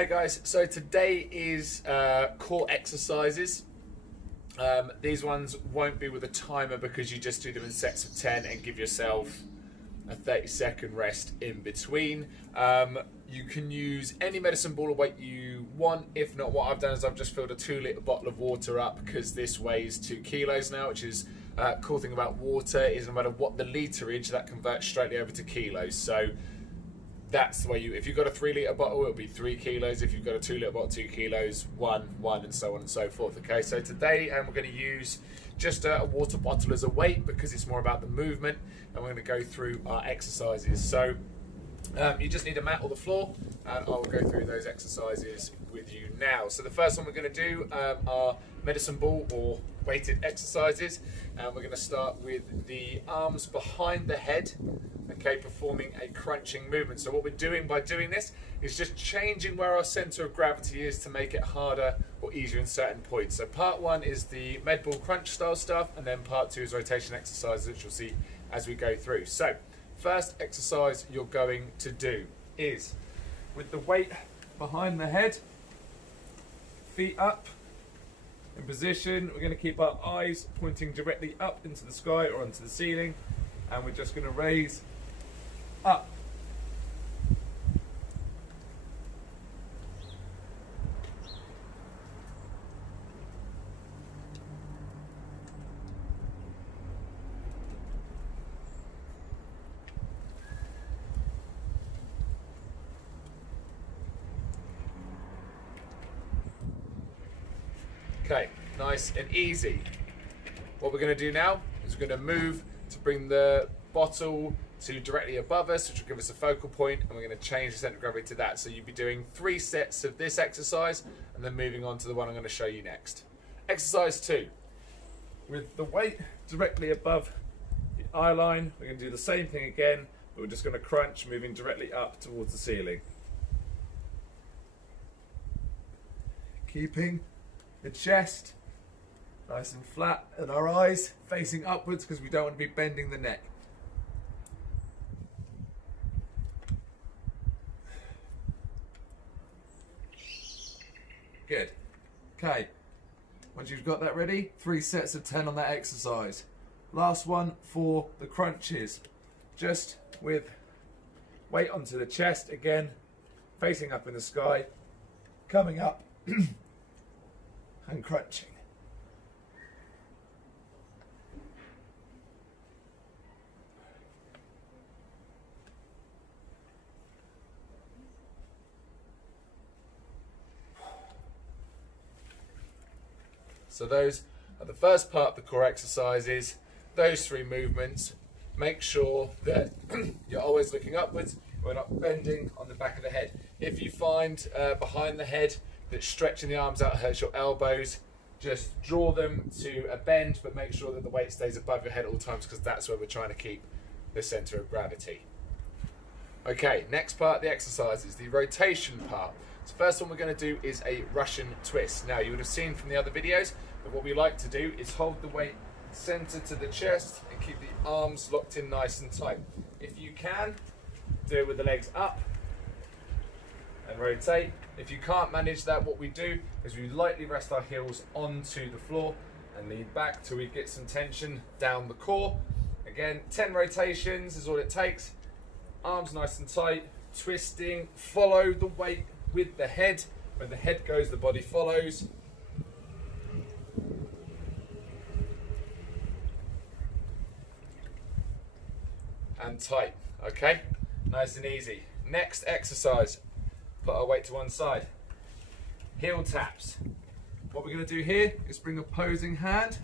Hey guys, so today is core exercises. These ones won't be with a timer because you just do them in sets of 10 and give yourself a 30-second rest in between. You can use any medicine ball or weight you want. If not, what I've done is I've just filled a 2-litre bottle of water up because this weighs 2 kilos now, which is cool thing about water is no matter what the literage, that converts straight over to kilos. So that's the way if you've got a 3-litre bottle, it'll be 3 kilos. If you've got a 2-litre bottle, 2 kilos, one, and so on and so forth. Okay, so today we're going to use just a water bottle as a weight because it's more about the movement, and we're going to go through our exercises. So you just need a mat or the floor, and I'll go through those exercises with you now. So the first one we're going to do are medicine ball or weighted exercises, and we're going to start with the arms behind the head, okay, performing a crunching movement. So what we're doing by doing this is just changing where our center of gravity is to make it harder or easier in certain points. So part one is the med ball crunch style stuff, and then part two is rotation exercises, which you'll see as we go through. So first exercise you're going to do is with the weight behind the head, feet up in position. We're going to keep our eyes pointing directly up into the sky or onto the ceiling, and we're just going to raise up. Okay, nice and easy. What we're going to do now is we're going to move to bring the bottle to directly above us, which will give us a focal point, and we're going to change the center of gravity to that. So you'll be doing 3 sets of this exercise and then moving on to the one I'm going to show you next. Exercise 2. With the weight directly above the eye line, we're going to do the same thing again, but we're just going to crunch, moving directly up towards the ceiling. Keeping the chest nice and flat and our eyes facing upwards because we don't want to be bending the neck. Good. Okay, once you've got that ready, 3 sets of 10 on that exercise. Last one for the crunches, just with weight onto the chest again, facing up in the sky, coming up and crunching. So those are the first part of the core exercises, those 3 movements. Make sure that you're always looking upwards, we're not bending on the back of the head. If you find behind the head that stretching the arms out hurts your elbows, just draw them to a bend, but make sure that the weight stays above your head at all times because that's where we're trying to keep the center of gravity. Okay, next part of the exercise is the rotation part. So first one we're going to do is a Russian twist. Now you would have seen from the other videos that what we like to do is hold the weight center to the chest and keep the arms locked in nice and tight. If you can, do it with the legs up and rotate. If you can't manage that, what we do is we lightly rest our heels onto the floor and lean back till we get some tension down the core. Again, 10 rotations is all it takes. Arms nice and tight, twisting, follow the weight with the head. When the head goes, the body follows. And tight, okay? Nice and easy. Next exercise, put our weight to one side. Heel taps. What we're going to do here is bring opposing hand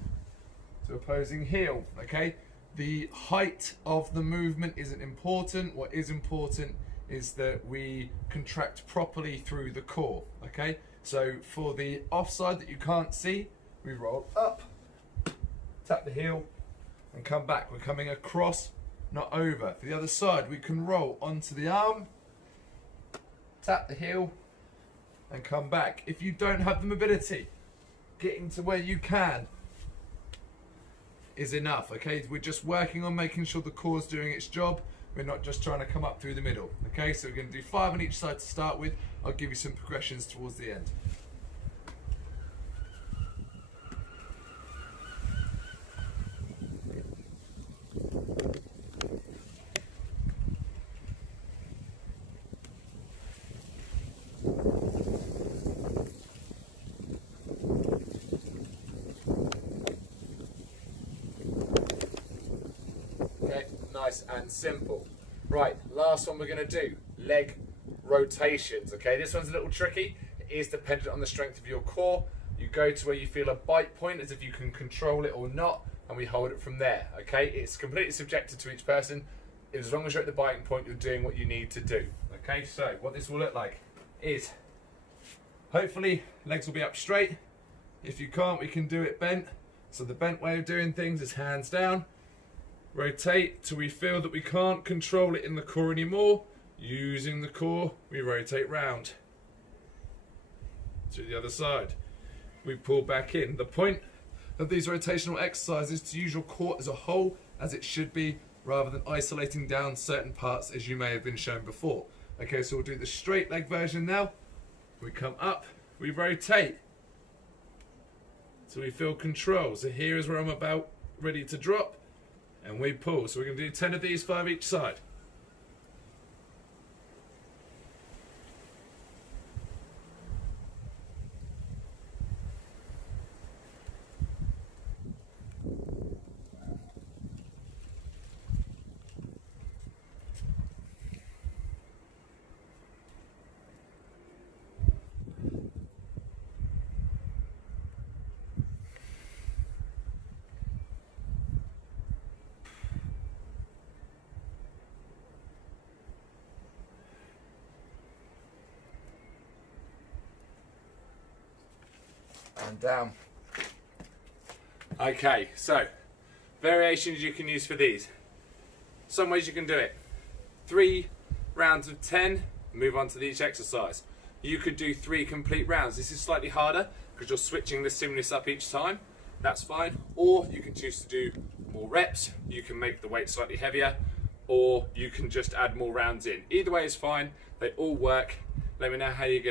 to opposing heel, okay? The height of the movement isn't important. What is important is that we contract properly through the core, okay? So for the offside that you can't see, we roll up, tap the heel, and come back. We're coming across, not over. For the other side, we can roll onto the arm, tap the heel, and come back. If you don't have the mobility, getting to where you can is enough, okay? We're just working on making sure the core is doing its job. We're not just trying to come up through the middle, okay? So we're going to do 5 on each side to start with. I'll give you some progressions towards the end. Okay, nice and simple. Right, last one we're going to do, leg rotations. Okay, this one's a little tricky. It is dependent on the strength of your core. You go to where you feel a bite point, as if you can control it or not, and we hold it from there. Okay, it's completely subjective to each person. As long as you're at the biting point, you're doing what you need to do. Okay, so what this will look like is, hopefully legs will be up straight. If you can't, we can do it bent. So the bent way of doing things is hands down. Rotate till we feel that we can't control it in the core anymore. Using the core, we rotate round to the other side. We pull back in. The point of these rotational exercises is to use your core as a whole, as it should be, rather than isolating down certain parts as you may have been shown before. Okay, so we'll do the straight leg version now. We come up, we rotate so we feel control. So here is where I'm about ready to drop, and we pull. So we're going to do 10 of these, 5 each side. And down. Okay, so variations you can use for these. Some ways you can do it. 3 rounds of 10, move on to each exercise. You could do 3 complete rounds. This is slightly harder because you're switching the stimulus up each time. That's fine. Or you can choose to do more reps. You can make the weight slightly heavier, or you can just add more rounds in. Either way is fine. They all work. Let me know how you get